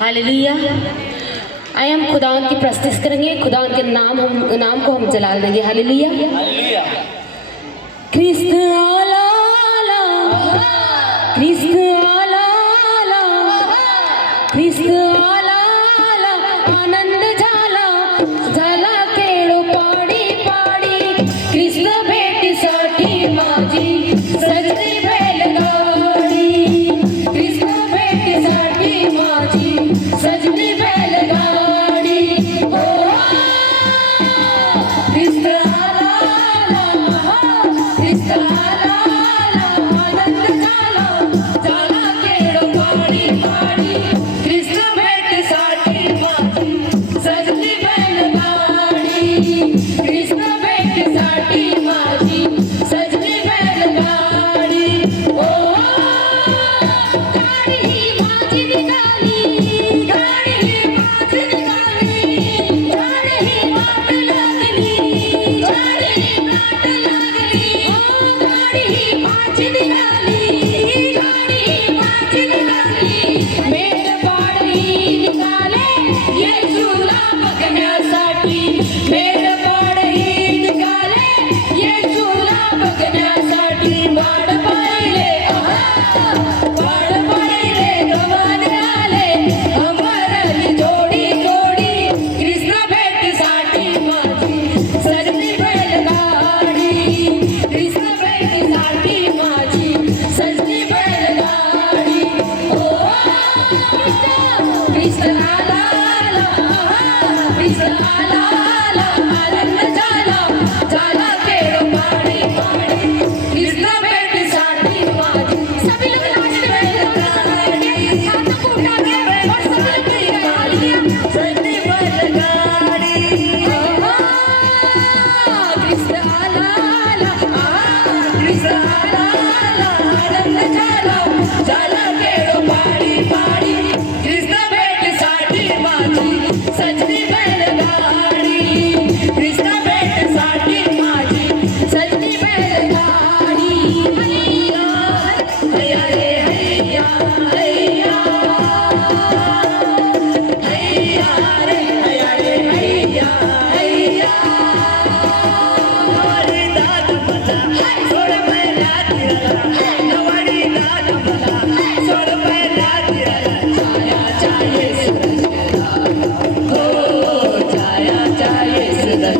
Hallelujah. आइए हम खुदावंद की प्रस्तुति करेंगे, खुदावंद के नाम को हम जलाल देंगे। हालेलुया। ख्रिस्त आला आला, ख्रिस्त आला आला, ख्रिस्त आला आला, आनंद झाला झाला खेळो पाडी पाडी, ख्रिस्त भेटीसाठी माझी सजली बैलगाडी, ख्रिस्त भेटीसाठी माझी सजली बैलगाडी। ओ ख्रिस्त आला आला, ख्रिस्त आला आला, आनंद झाला झाला खेळो पाडी पाडी, ख्रिस्त भेटीसाठी माझी सजली बैलगाडी, ख्रिस्त भेटीसाठी माझी सजली बैलगाडी। ओ गाडी ही माझी निघाली, गाडी ही माझी निघाली, गाडी ही वाट लागली, गाडी ही वाट लागली, ओ गाडी ही माझी निघाली, गाडी ही माझी निघाली, मेढपाळही निघाले येशूला बघण्यासाठी, मेढपाळही निघाले येशूला बघण्यासाठी, वाट पाहिले वाट पाहिले गवाने आले, अमरली जोडी जोडी, ख्रिस्त भेटीसाठी माझी सजली बैलगाडी, ख्रिस्त भेटीसाठी माझी सजली बैलगाडी। ओ ख्रिस्त आला आला, ख्रिस्त आला आला, आनंद झाला झाला खेळो पाडी पाडी, ख्रिस्त भेटीसाठी माझी सभी लोग नाचते बैलगाडी, हाथ उठाके और सभी लोग हालेलुया सजली बैलगाडी। ख्रिस्त आला आला, ख्रिस्त आला आला, आनंद झाला झाला खेळो पाडी पाडी, ख्रिस्त भेटीसाठी माझी सजली बैलगाडी, ख्रिस्त भेटीसाठी माझी सजली बैलगाडी। हैया रे हैया, हैया हैया रे हैया रे हैया, हैया नवाडी दाद मला सोड पहिला तिरला, नवाडी दाद मला सोड पहिला तिरला, छायाच्या येशूला हो, छायाच्या येशूला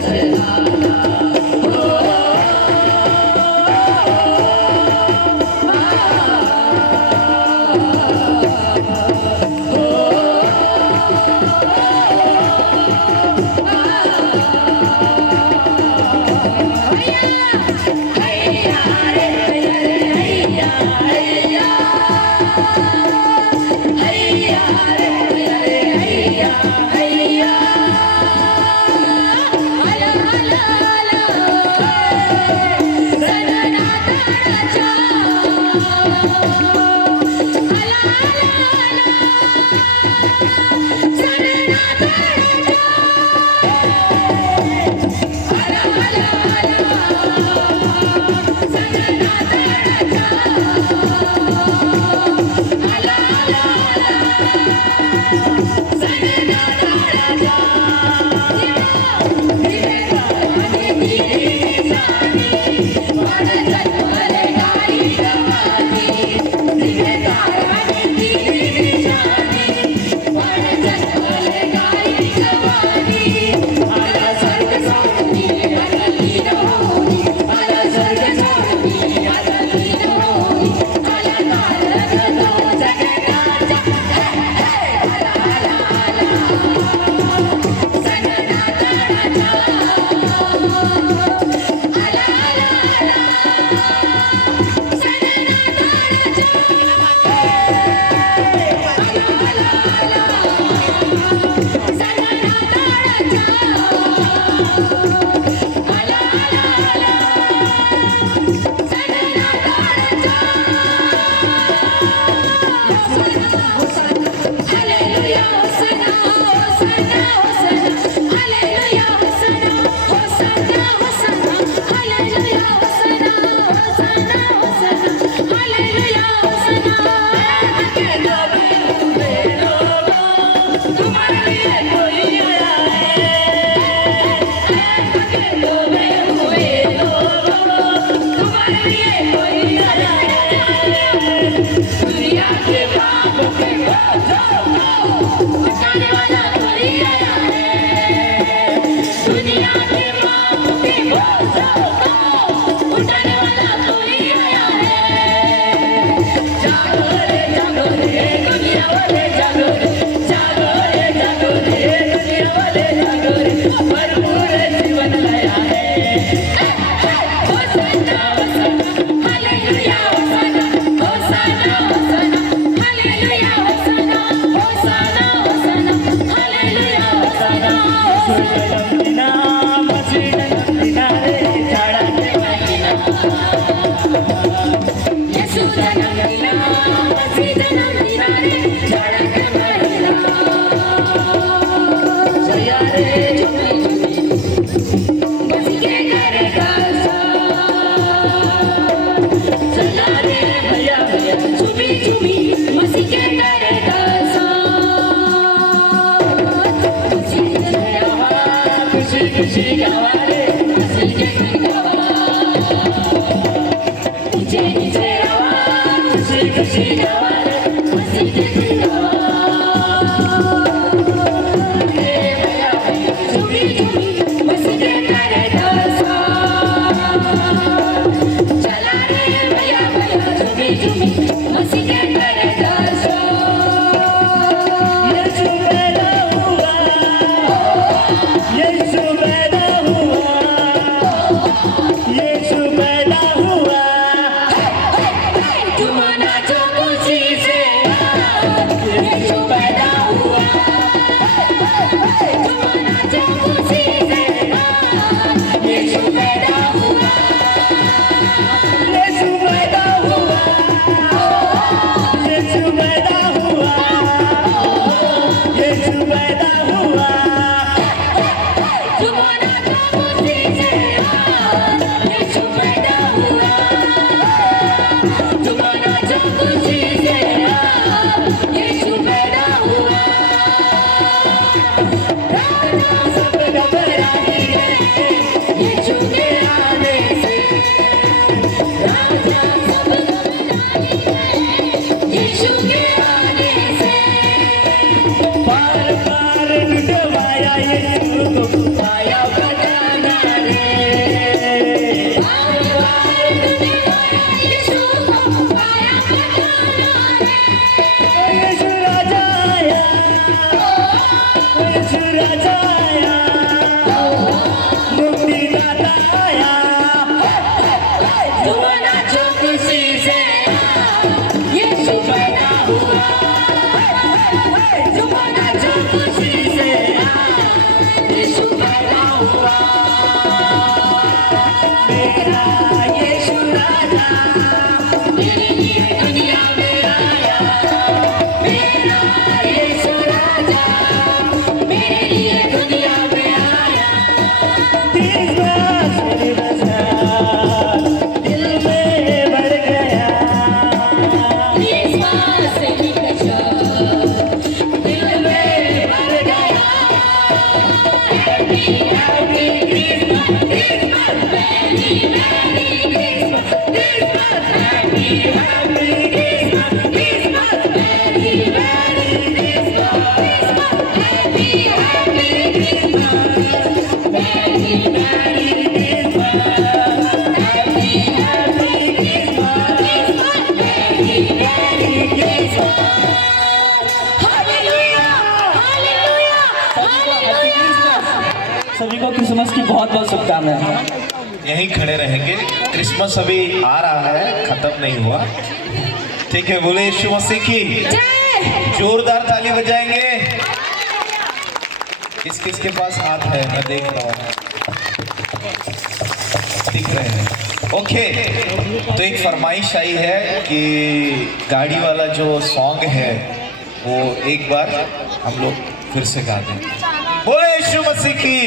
झुमी झुमी मस्ती के करता खुशी खुशी गावा रे मस्ती के गावा नीचे नीचे गावा खुशी खुशी गावा रे मस्ती के गावा झुमी झुमी मस्ती के करता चला रे भैया भैया झुमी झुमी मस्ती के करता सभी को क्रिसमस की बहुत बहुत शुभकामनाएं। यहीं खड़े रहेंगे, क्रिसमस अभी आ रहा है, खत्म नहीं हुआ। ठीक है, बोले यीशु मसीह की जोरदार ताली बजाएंगे। किस किस के पास हाथ है मैं देख रहा हूँ, दिख रहे हैं। ओके, तो एक फरमाइश आई है कि गाड़ी वाला जो सॉन्ग है वो एक बार हम लोग फिर से गा दें। बोले यीशु मसीह की।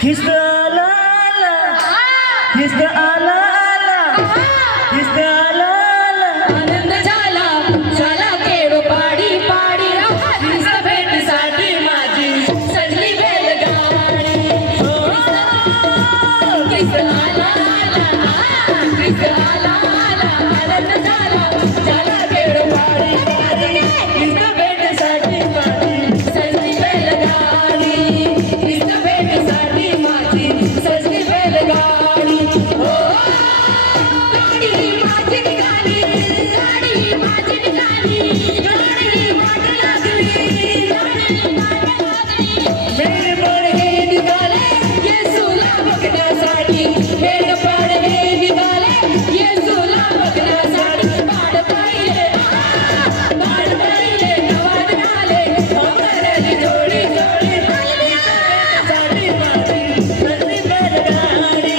He's the la la, he's the la la, he's the la la. आनंद झाला झाला केळो पाडी पाडी ख्रिस्त भेटीसाठी माझी सजली बैलगाडी ख्रिस्त आला आला ख्रिस्त आला आला आनंद झाला केळो पाडी पाडी ख्रिस्त भेटीसाठी माझी सजली बैलगाडी ख्रिस्त भेटीसाठी माझी सजली बैलगाडी हो गाडी माझी निघाली गाडी माझी निघाली गाडी वाट लागली गाडी वाट लागली मेरे बडे निघाले येसूला बघण्यासाठी मेरे बडे निघाले येसूला बघण्यासाठी बाड पाहिले नवाद आले अमरली जोडी जोडी साठी माझी सजली बैलगाडी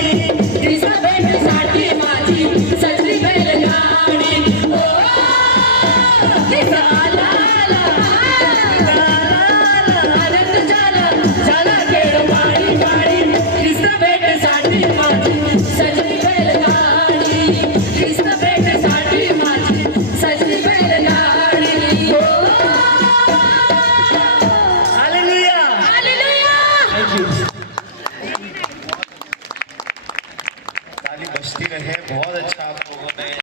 ख्रिस्त भेटीसाठी माझी सजली बैलगाडी ओ ख्रिस्त आला आला आनंद झाला झाला केळो नाच